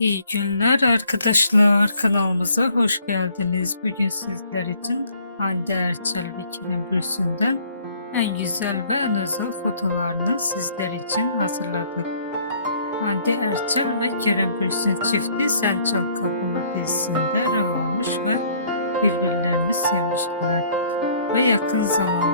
İyi günler arkadaşlar. Kanalımıza hoş geldiniz. Bugün sizler için Hande Erçel ve Kerem Bürsin'den en güzel ve en özel fotolarını sizler için hazırladık. Hande Erçel ve Kerem Bürsin çifti Sen Çal Kapımı dizisinde ev almış ve birbirlerini sevmişler. Ve yakın zamanlarda yollanmışlar.